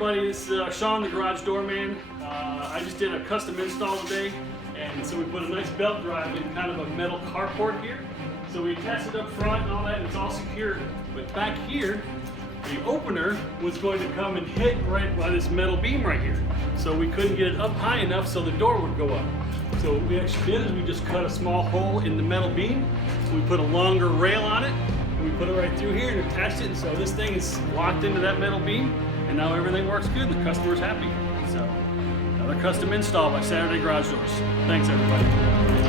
everybody, this is Shawn the Garage Doorman. I just did a custom install today, and so we put a nice belt drive in kind of a metal carport here. So we attached it up front and all that, and it's all secure. But back here, the opener was going to come and hit right by this metal beam right here. So we couldn't get it up high enough so the door would go up. So what we actually did is we just cut a small hole in the metal beam. We put a longer rail on it, and we put it right through here and attached it. And so this thing is locked into that metal beam, and now everything works good. The customer's happy. So another custom install by Saturday Garage Doors. Thanks, everybody.